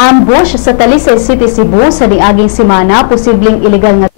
Ambush sa Talisay City, Cebu sa niaging semana, posibleng iligal nga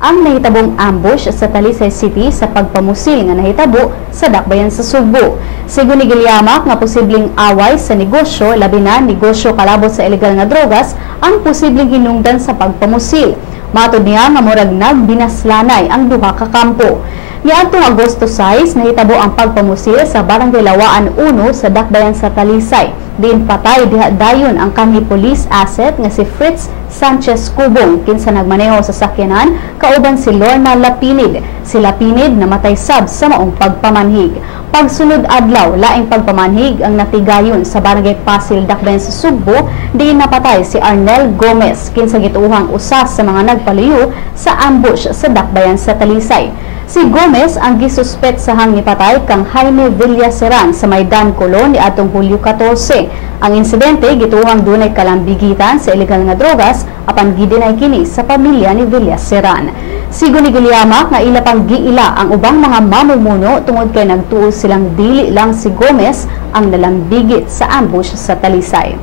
ang nahitabong ambush sa Talisay City sa pagpamusil nga nahitabo sa dakbayan sa Cebu. Sigun ni gilyamak nga posibleng away sa negosyo, labi na negosyo kalabot sa iligal nga drogas, ang posibleng hinungdan sa pagpamusil. Matod niya nga murag nagbinaslanay ang duha ka kampo. Niadtong Agosto 6, nahitabo ang pagpamusil sa Barangay Lawaan 1 sa dakbayan sa Talisay. Diin patay diha dayon ang kanhi police asset nga si Fritz Sanchez Cubong kinsa nagmaneho sa sakyanan kauban si Lorna Lapinid. Si Lapinid namatay sab sa maong pagpamanhig. Pagsunod adlaw, laing pagpamanhig ang natigayon sa Barangay Pasil, dakbayan sa Cebu, diin napatay si Arnel Gomez kinsa gituuhang usa sa mga nagpaluyo sa ambush sa dakbayan sa Talisay. Si Gomez ang gisuspet sa nipatay kang Jaime Villaseran sa Maydan Colon ni atong Hulyo 14. Ang insidente gituhang dunay kalambigitan sa iligal nga drogas apan gidinay kini sa pamilya ni Villaseran. Sigo ni gilyamak nga ila pang giila ang ubang mga mamumuno tungod kay nagtuo silang dili lang si Gomez ang nalambigit sa ambush sa Talisay.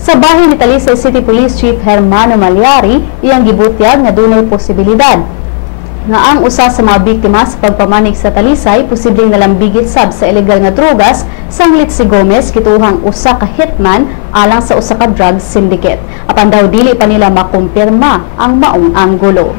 Sa bahin ni Talisay City Police Chief Hermano Malyari, iyang gibutyag nga dunay posibilidad nga ang usa sa mga biktima sa pagpamanig sa Talisay posibleng nalambigit sab sa iligal nga drogas, sanglit si Gomez gituhang usa ka hitman alang sa usa ka drug syndicate. Apan daw dili pa nila makumpirma ang maong anggulo.